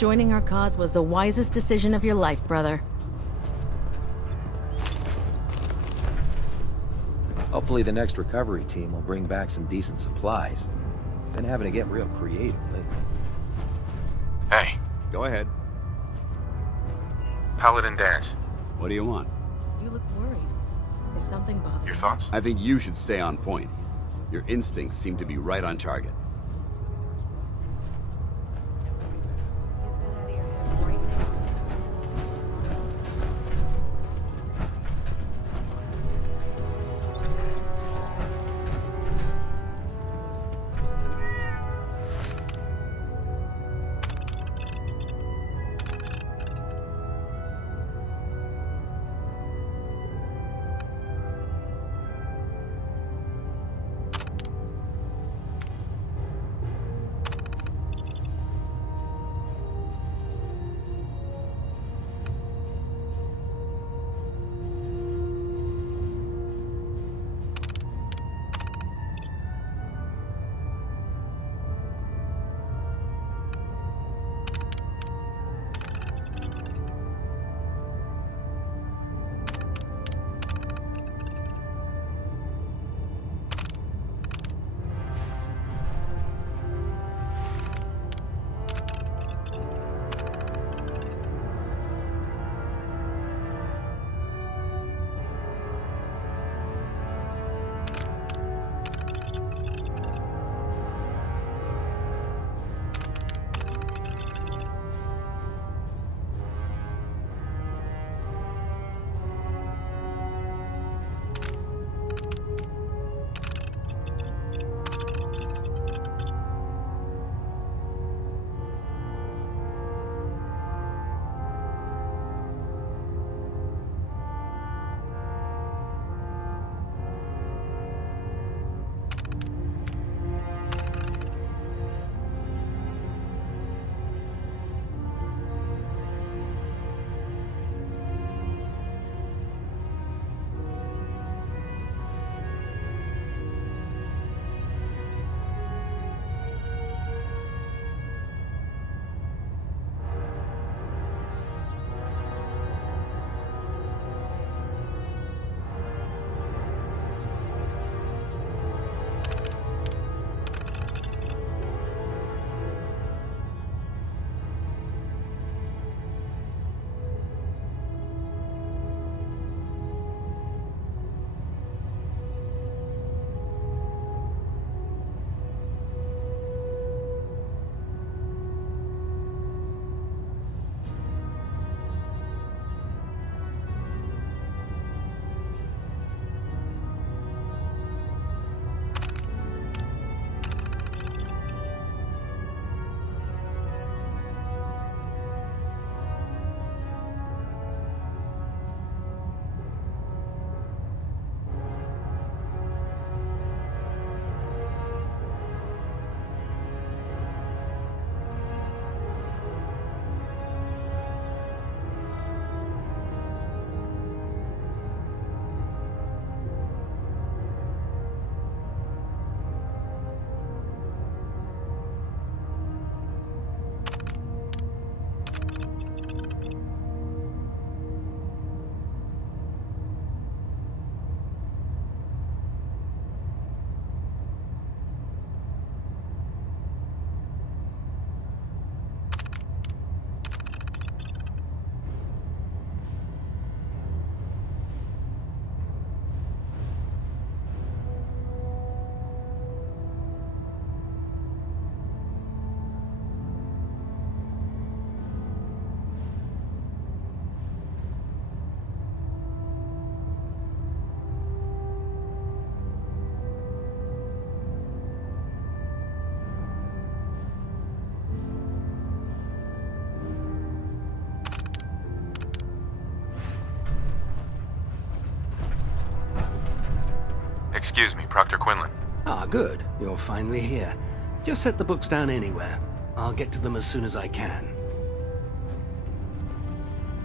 joining our cause was the wisest decision of your life, brother. Hopefully the next recovery team will bring back some decent supplies. Been having to get real creative lately. Hey. Go ahead. Paladin Dance. What do you want? You look worried. Is something bothering you? Your thoughts? I think you should stay on point. Your instincts seem to be right on target. Get that out of your head right now. Excuse me, Proctor Quinlan. Ah, good. You're finally here. Just set the books down anywhere. I'll get to them as soon as I can.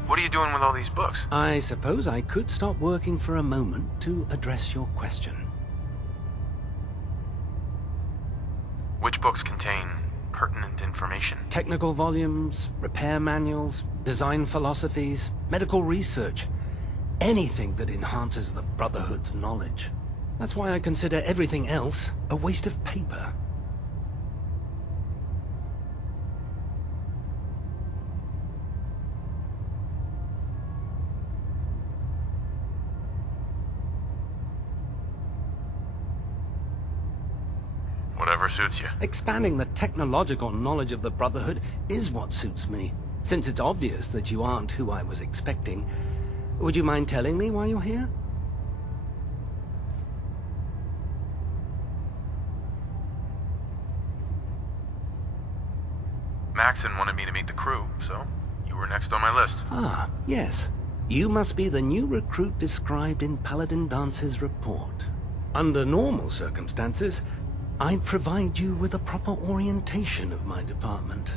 What are you doing with all these books? I suppose I could stop working for a moment to address your question. Which books contain pertinent information? Technical volumes, repair manuals, design philosophies, medical research. Anything that enhances the Brotherhood's knowledge. That's why I consider everything else a waste of paper. Whatever suits you. Expanding the technological knowledge of the Brotherhood is what suits me, since it's obvious that you aren't who I was expecting. Would you mind telling me why you're here? Maxon wanted me to meet the crew, so you were next on my list. Ah, yes. You must be the new recruit described in Paladin Dance's report. Under normal circumstances, I'd provide you with a proper orientation of my department.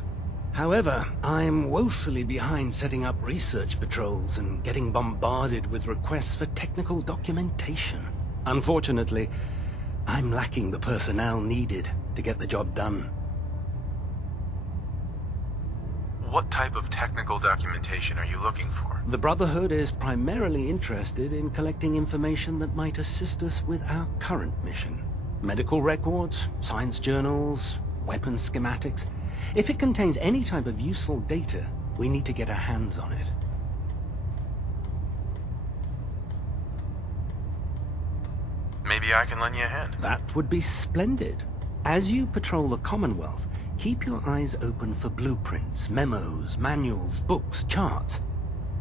However, I'm woefully behind setting up research patrols and getting bombarded with requests for technical documentation. Unfortunately, I'm lacking the personnel needed to get the job done. What type of technical documentation are you looking for? The Brotherhood is primarily interested in collecting information that might assist us with our current mission. Medical records, science journals, weapons schematics. If it contains any type of useful data, we need to get our hands on it. Maybe I can lend you a hand. That would be splendid. As you patrol the Commonwealth, keep your eyes open for blueprints, memos, manuals, books, charts.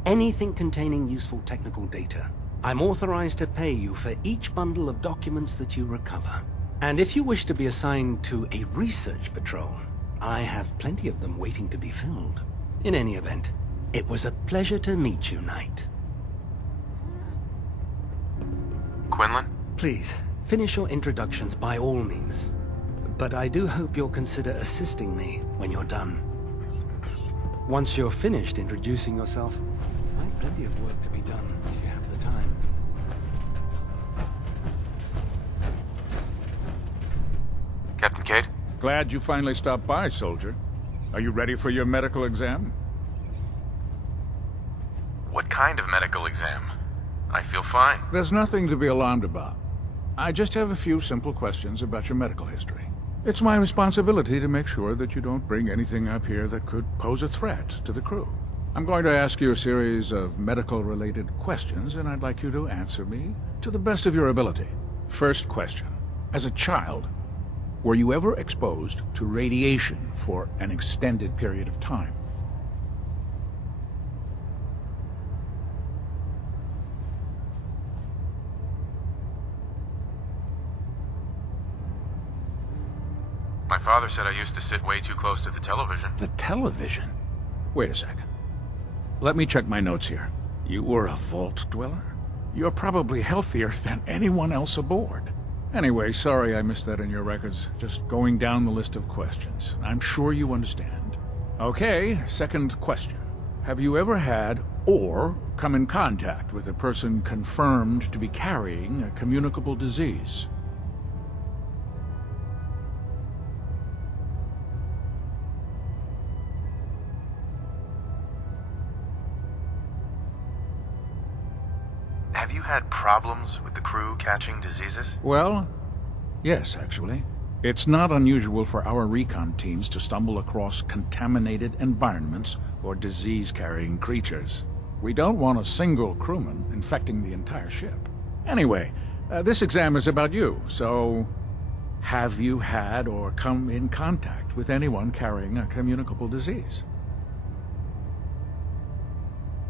Anything containing useful technical data. I'm authorized to pay you for each bundle of documents that you recover. And if you wish to be assigned to a research patrol, I have plenty of them waiting to be filled. In any event, it was a pleasure to meet you, Knight. Quinlan? Please, finish your introductions by all means. But I do hope you'll consider assisting me when you're done. Once you're finished introducing yourself, I have plenty of work to be done if you have the time. Captain Cade? Glad you finally stopped by, soldier. Are you ready for your medical exam? What kind of medical exam? I feel fine. There's nothing to be alarmed about. I just have a few simple questions about your medical history. It's my responsibility to make sure that you don't bring anything up here that could pose a threat to the crew. I'm going to ask you a series of medical-related questions, and I'd like you to answer me to the best of your ability. First question. As a child, were you ever exposed to radiation for an extended period of time? My father said I used to sit way too close to the television. The television? Wait a second. Let me check my notes here. You were a vault dweller? You're probably healthier than anyone else aboard. Anyway, sorry I missed that in your records. Just going down the list of questions. I'm sure you understand. Okay, second question. Have you ever had or come in contact with a person confirmed to be carrying a communicable disease? Have you had problems with the crew catching diseases? Well, yes, actually. It's not unusual for our recon teams to stumble across contaminated environments or disease-carrying creatures. We don't want a single crewman infecting the entire ship. Anyway, this exam is about you, so have you had or come in contact with anyone carrying a communicable disease?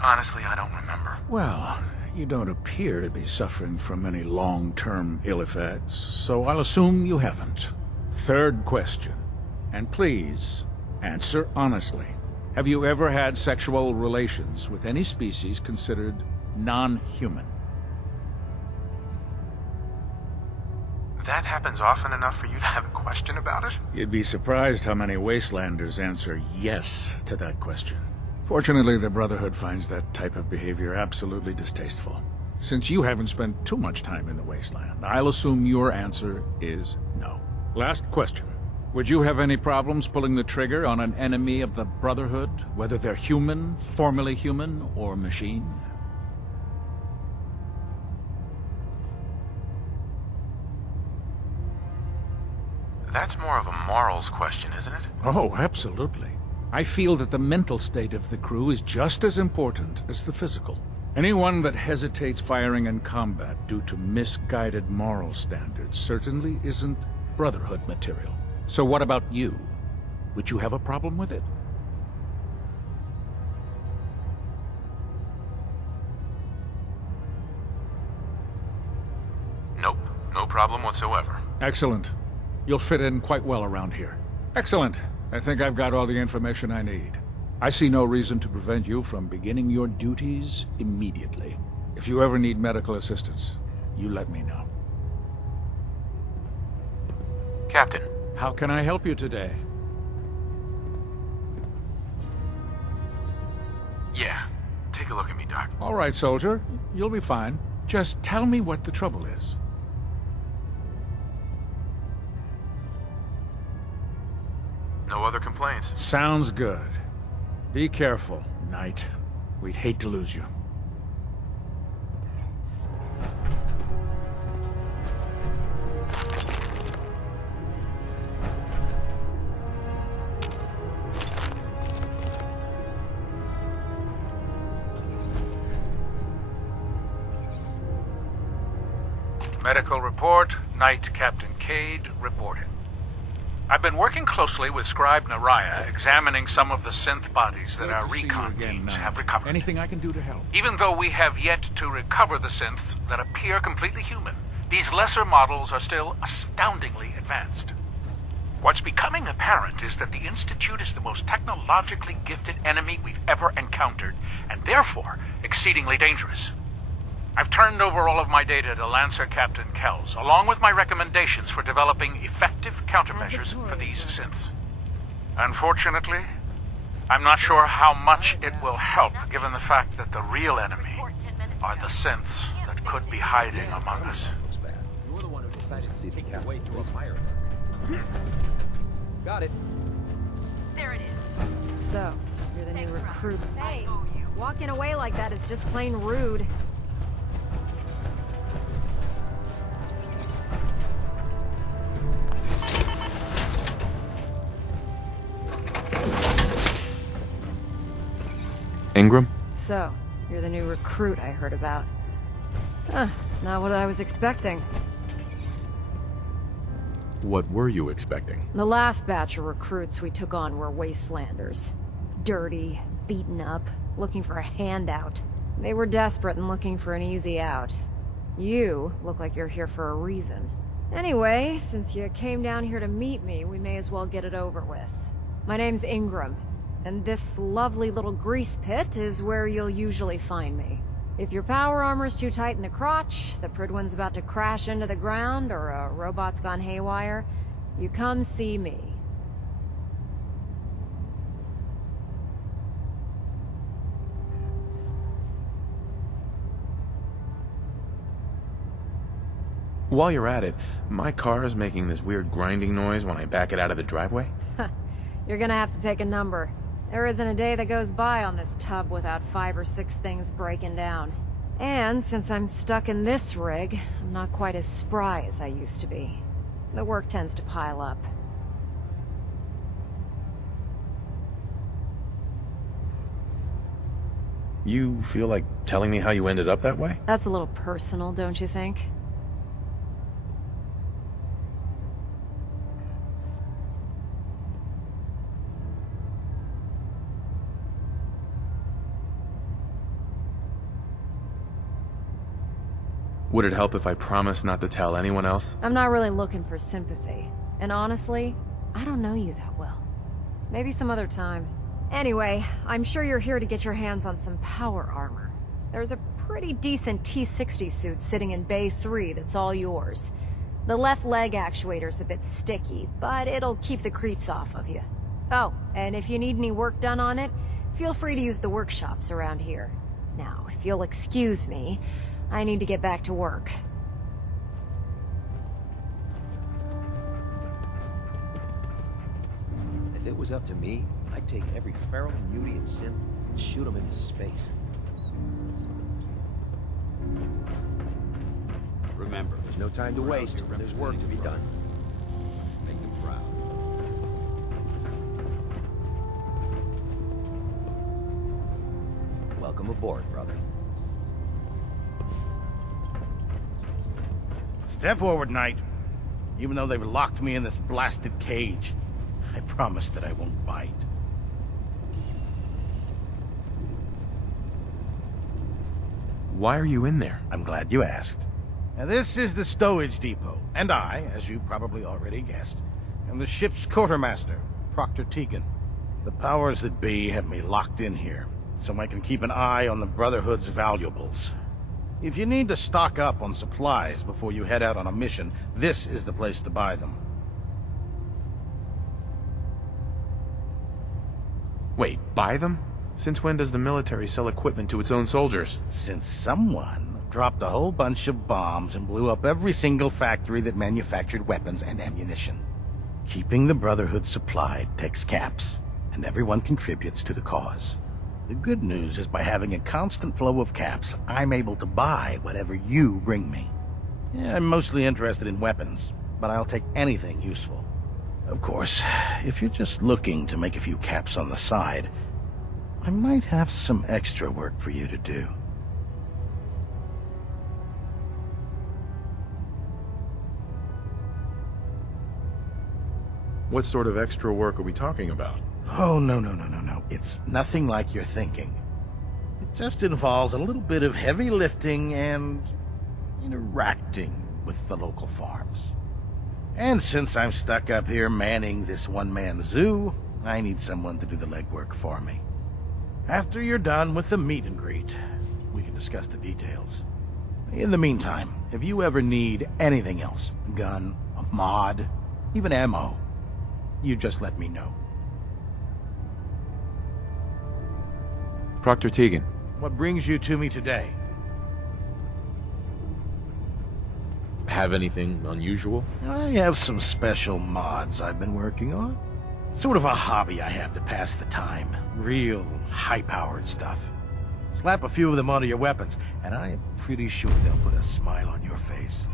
Honestly, I don't remember. Well, you don't appear to be suffering from any long-term ill effects, so I'll assume you haven't. Third question, and please, answer honestly. Have you ever had sexual relations with any species considered non-human? That happens often enough for you to have a question about it? You'd be surprised how many Wastelanders answer yes to that question. Fortunately, the Brotherhood finds that type of behavior absolutely distasteful. Since you haven't spent too much time in the Wasteland, I'll assume your answer is no. Last question. Would you have any problems pulling the trigger on an enemy of the Brotherhood, whether they're human, formerly human, or machine? That's more of a morals question, isn't it? Oh, absolutely. I feel that the mental state of the crew is just as important as the physical. Anyone that hesitates firing in combat due to misguided moral standards certainly isn't Brotherhood material. So what about you? Would you have a problem with it? Nope. No problem whatsoever. Excellent. You'll fit in quite well around here. Excellent. I think I've got all the information I need. I see no reason to prevent you from beginning your duties immediately. If you ever need medical assistance, you let me know. Captain, How can I help you today? yeah. Take a look at me, Doc. All right, soldier. You'll be fine. Just tell me what the trouble is. No other complaints. Sounds good. Be careful, Knight. We'd hate to lose you. Medical report, Knight Captain Cade reporting. I've been working closely with Scribe Naraya, examining some of the synth bodies that our recon teams have recovered. Anything I can do to help? Even though we have yet to recover the synths that appear completely human, these lesser models are still astoundingly advanced. What's becoming apparent is that the Institute is the most technologically gifted enemy we've ever encountered, and therefore exceedingly dangerous. I've turned over all of my data to Lancer Captain Kells, along with my recommendations for developing effective countermeasures for these synths. Unfortunately, I'm not sure how much it will help, given the fact that the real enemy are the synths that could be hiding among us. Looks bad. You're the one who decided to see the cat way through a fire. Got it. There it is. So, you're the new recruit. Hey, Walking away like that is just plain rude. Ingram? So, you're the new recruit I heard about. Huh, not what I was expecting. What were you expecting? The last batch of recruits we took on were wastelanders. Dirty, beaten up, looking for a handout. They were desperate and looking for an easy out. You look like you're here for a reason. Anyway, since you came down here to meet me, we may as well get it over with. My name's Ingram, and this lovely little grease pit is where you'll usually find me. If your power armor's too tight in the crotch, the Pridwin's about to crash into the ground, or a robot's gone haywire, you come see me. While you're at it, my car is making this weird grinding noise when I back it out of the driveway. You're gonna have to take a number. There isn't a day that goes by on this tub without 5 or 6 things breaking down. And since I'm stuck in this rig, I'm not quite as spry as I used to be. The work tends to pile up. You feel like telling me how you ended up that way? That's a little personal, don't you think? Would it help if I promised not to tell anyone else? I'm not really looking for sympathy. And honestly, I don't know you that well. Maybe some other time. Anyway, I'm sure you're here to get your hands on some power armor. There's a pretty decent T-60 suit sitting in Bay 3 that's all yours. The left leg actuator's a bit sticky, but it'll keep the creeps off of you. Oh, and if you need any work done on it, feel free to use the workshops around here. Now, if you'll excuse me, I need to get back to work. was up to me, I'd take every feral mutie and synth and shoot them into space. Remember, There's no time to waste. There's work to be done. make them proud. Welcome aboard, brother. Step forward, Knight. Even though they've locked me in this blasted cage, I promise that I won't bite. Why are you in there? I'm glad you asked. Now, this is the stowage depot, and I, as you probably already guessed, am the ship's quartermaster, Proctor Tegan. The powers that be have me locked in here, so I can keep an eye on the Brotherhood's valuables. If you need to stock up on supplies before you head out on a mission, this is the place to buy them. Wait, buy them? Since when does the military sell equipment to its own soldiers? Since someone dropped a whole bunch of bombs and blew up every single factory that manufactured weapons and ammunition. Keeping the Brotherhood supplied takes caps, and everyone contributes to the cause. The good news is by having a constant flow of caps, I'm able to buy whatever you bring me. Yeah, I'm mostly interested in weapons, but I'll take anything useful. Of course, if you're just looking to make a few caps on the side, I might have some extra work for you to do. What sort of extra work are we talking about? Oh, no. It's nothing like you're thinking. It just involves a little bit of heavy lifting and interacting with the local farms. And since I'm stuck up here manning this one-man zoo, I need someone to do the legwork for me. After you're done with the meet and greet, we can discuss the details. In the meantime, if you ever need anything else, a gun, a mod, even ammo, you just let me know. Proctor Tegan. What brings you to me today? Have anything unusual? I have some special mods I've been working on. Sort of a hobby I have to pass the time. Real high-powered stuff. Slap a few of them onto your weapons, and I am pretty sure they'll put a smile on your face.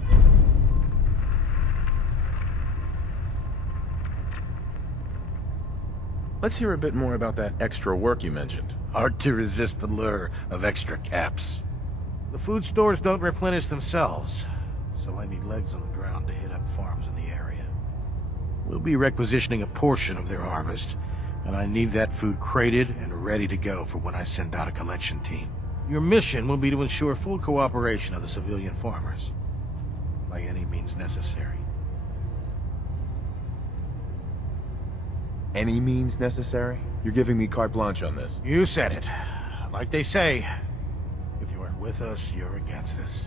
Let's hear a bit more about that extra work you mentioned. Hard to resist the lure of extra caps. The food stores don't replenish themselves, so I need legs on the ground to hit up farms in the area. We'll be requisitioning a portion of their harvest, and I need that food crated and ready to go for when I send out a collection team. Your mission will be to ensure full cooperation of the civilian farmers, by any means necessary. Any means necessary? You're giving me carte blanche on this. You said it. Like they say, if you aren't with us, you're against us.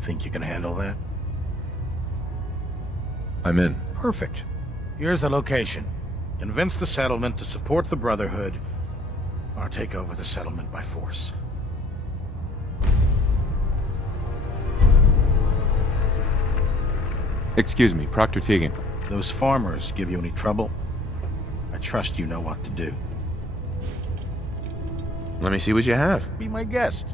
Think you can handle that? I'm in. Perfect. Here's the location. Convince the settlement to support the Brotherhood, or take over the settlement by force. Excuse me, Proctor Tegan. Those farmers give you any trouble? I trust you know what to do. Let me see what you have. Be my guest.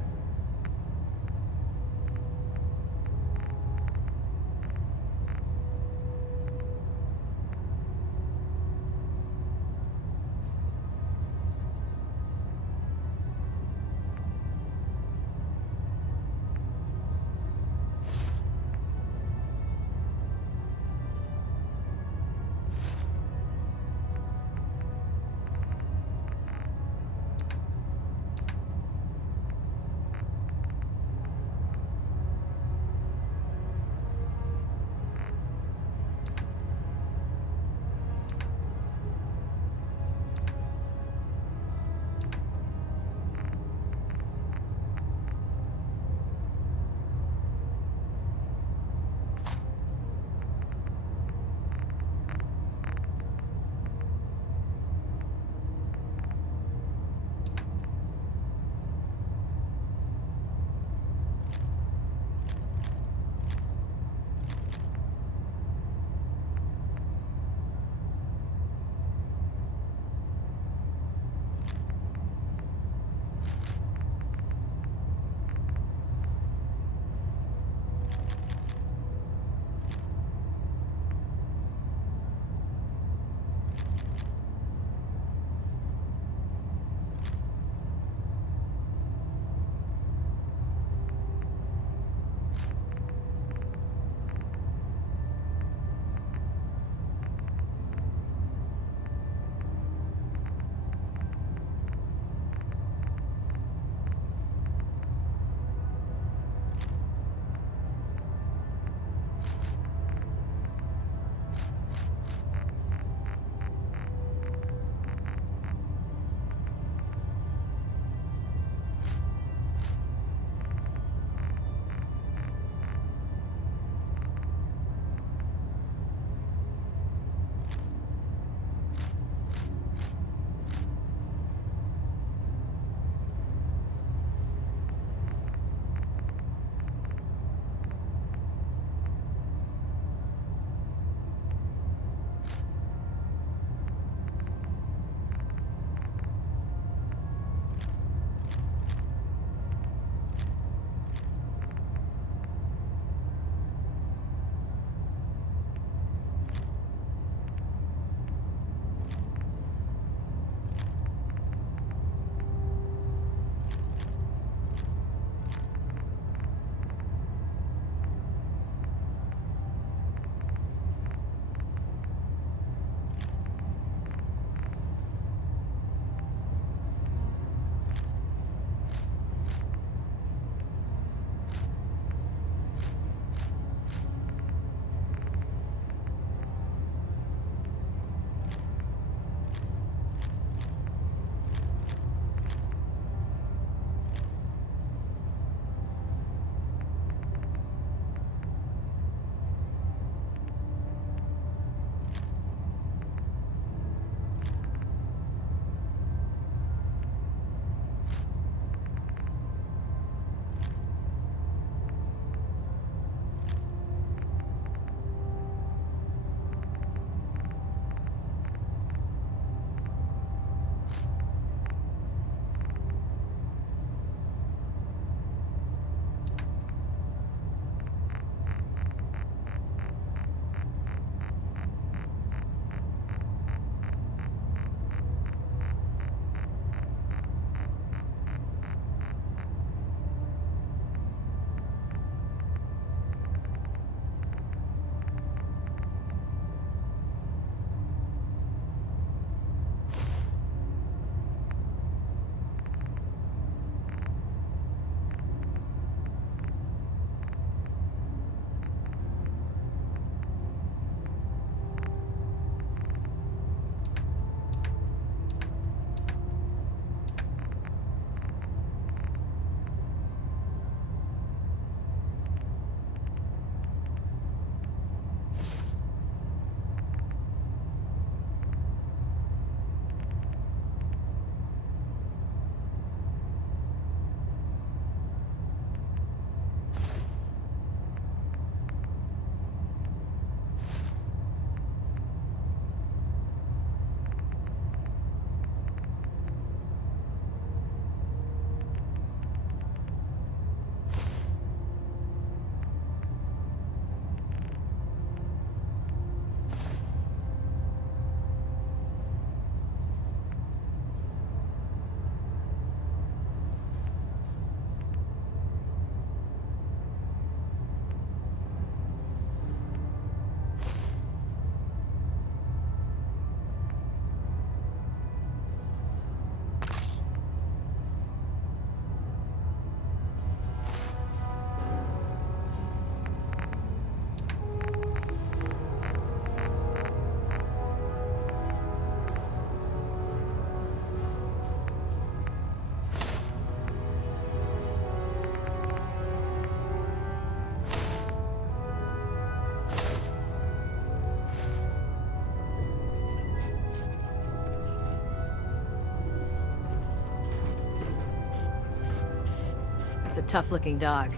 It's a tough-looking dog.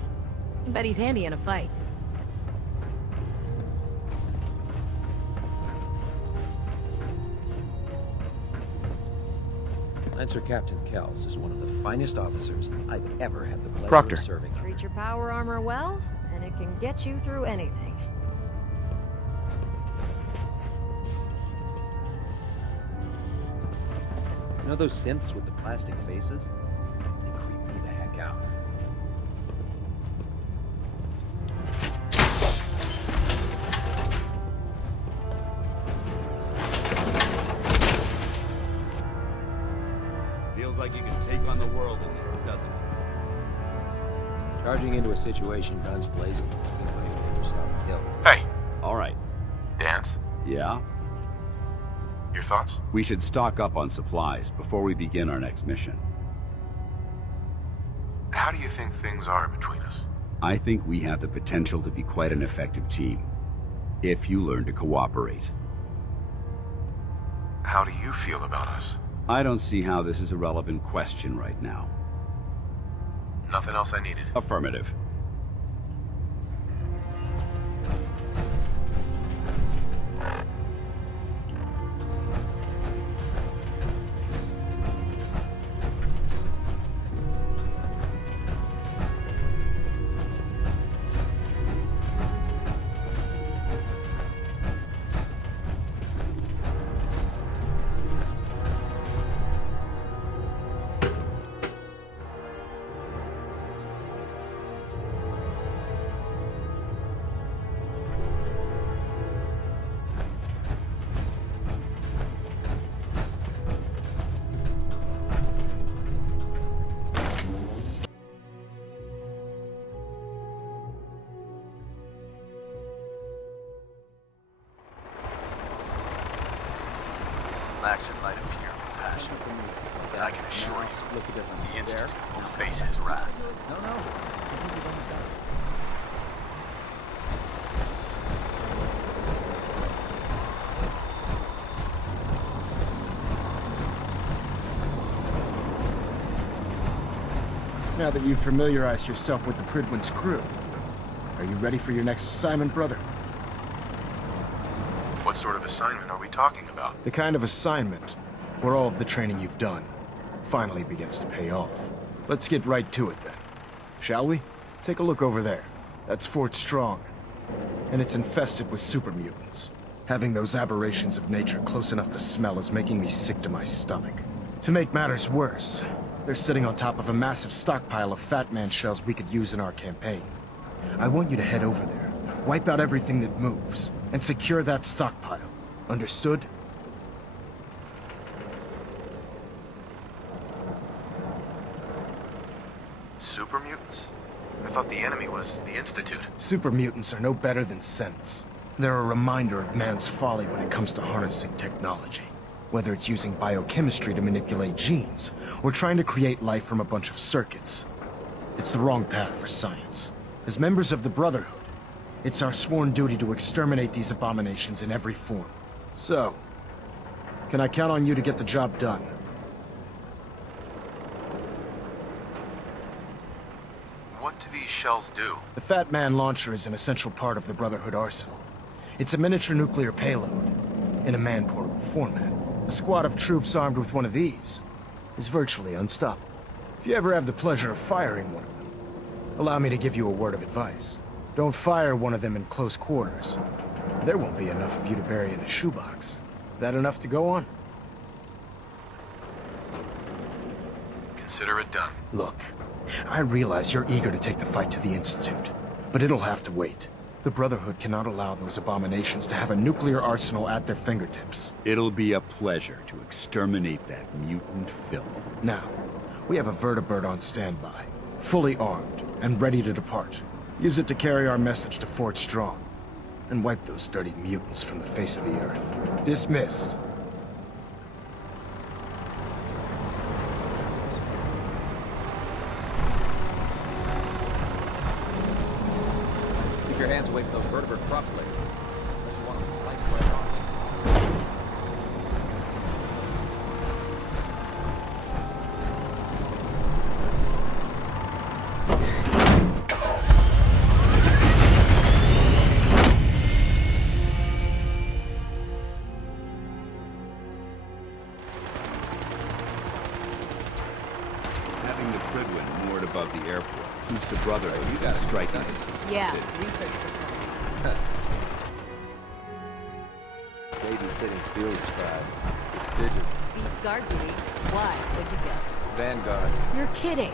I bet he's handy in a fight. Lancer Captain Kells is one of the finest officers I've ever had the pleasure Proctor. of serving under. Treat your power armor well, and it can get you through anything. You know those synths with the plastic faces? They creep me the heck out. Feels like you can take on the world in there, doesn't it? Charging into a situation, guns blazing, you might get yourself killed. Hey, All right. Dance. Yeah? Your thoughts? We should stock up on supplies before we begin our next mission. How do you think things are between us? I think we have the potential to be quite an effective team, if you learn to cooperate. How do you feel about us? I don't see how this is a relevant question right now. Nothing else I needed. Affirmative. Maxon might appear compassionate, but I can assure you, the Institute will face his wrath. Now that you've familiarized yourself with the Pridwin's crew, are you ready for your next assignment, brother? What sort of assignment are we talking about? The kind of assignment where all of the training you've done finally begins to pay off. Let's get right to it then. Shall we? Take a look over there. That's Fort Strong. And it's infested with super mutants. Having those aberrations of nature close enough to smell is making me sick to my stomach. To make matters worse, they're sitting on top of a massive stockpile of Fat Man shells we could use in our campaign. I want you to head over there, wipe out everything that moves, and secure that stockpile. Understood? Super mutants? I thought the enemy was the Institute. Super mutants are no better than synths. They're a reminder of man's folly when it comes to harnessing technology. Whether it's using biochemistry to manipulate genes, or trying to create life from a bunch of circuits. It's the wrong path for science. As members of the Brotherhood, it's our sworn duty to exterminate these abominations in every form. So, can I count on you to get the job done? What do these shells do? The Fat Man launcher is an essential part of the Brotherhood arsenal. It's a miniature nuclear payload, in a man-portable format. A squad of troops armed with one of these is virtually unstoppable. If you ever have the pleasure of firing one of them, allow me to give you a word of advice. Don't fire one of them in close quarters. There won't be enough of you to bury in a shoebox. That enough to go on? Consider it done. Look, I realize you're eager to take the fight to the Institute, but it'll have to wait. The Brotherhood cannot allow those abominations to have a nuclear arsenal at their fingertips. It'll be a pleasure to exterminate that mutant filth. Now, we have a vertibird on standby, fully armed and ready to depart. Use it to carry our message to Fort Strong, and wipe those dirty mutants from the face of the earth. Dismissed. Keep your hands away from those vertebrate crop layers. Unless you want them sliced right off. tracking the Prydwen moored above the airport. Keeps the Brotherhood you got striking distance of the Yeah, city. research personnel. Babysitting field scribe. Prestigious. Beats guard duty. Why? What'd you get? Vanguard. You're kidding.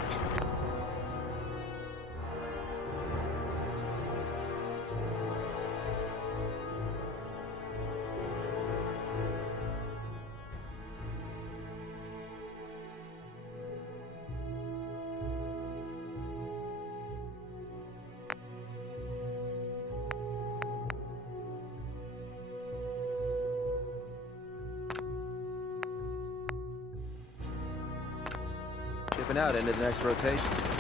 Shipping out into the next rotation.